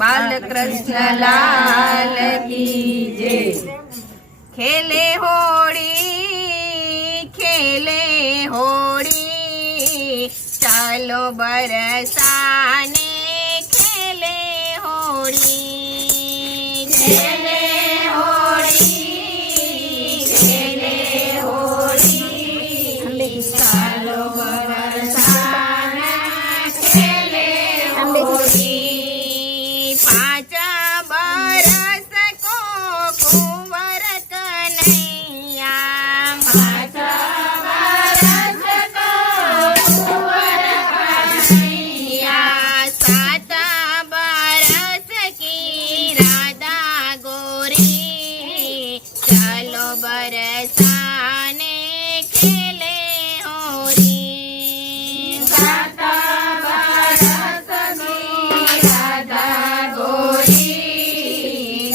बालकृष्ण लाल की जय। खेले होड़ी चलो बरसाने खेले होड़ी। खेले होड़ी चलो बरसाने खेले होड़ी। 5 बरस को कुंवर कन्हैया 5 बरस को कुंवर कन्हैया 7 बरस की राधा गोरी चलो बरसाने खेले होरी। 7 बरस की राधा गोरी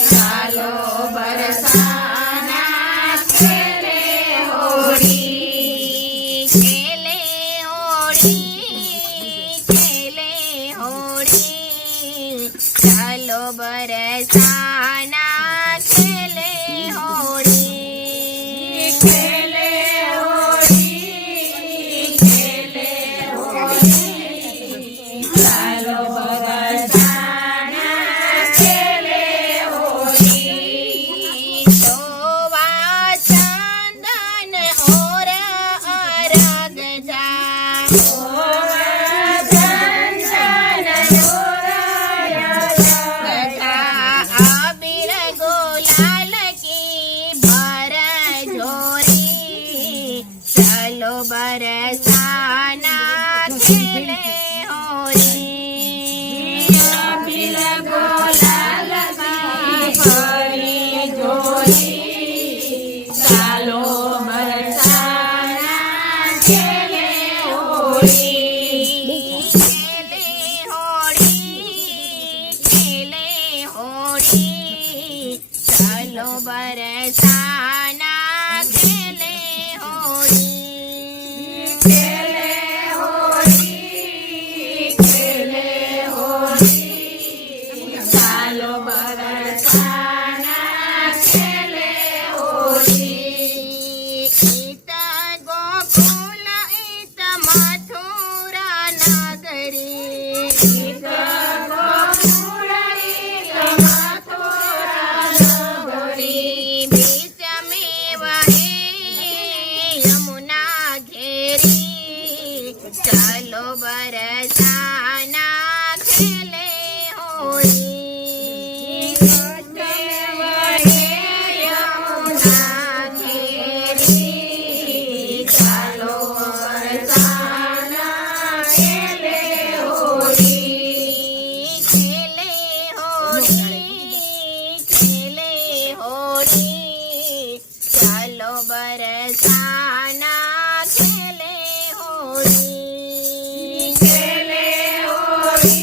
चलो बरसाना खेले होरी। खेले होड़ी चलो बरसाना खेले होड़ी। खेले होड़ी चलो बरसाना खेले होड़ी। शोभा चंदन और अरग जा अबीर गुलाल की भर झोरी चलो बरसाना खेले होरी। अबीर गुलाल की भरी झोरी चलो बरसाना खेले होरी। खेले होड़ी चलो बरसाना खेले होड़ी। खेले होड़ी चलो बरसाना खेले होड़ी। इत गोकुल इत मथुरा नगरी इत गोकुल इत मथुरा नगरी बीच में वहे यमुना घेरी चलो बरसाना खेले होरी। बीच में वहे यमुना घेरी चलो बरसाना खेले होरी। खेले होड़ी चलो बरसाना खेले होरी। खेले होड़ी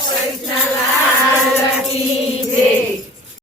કૃષ્ણલાલ કી જય.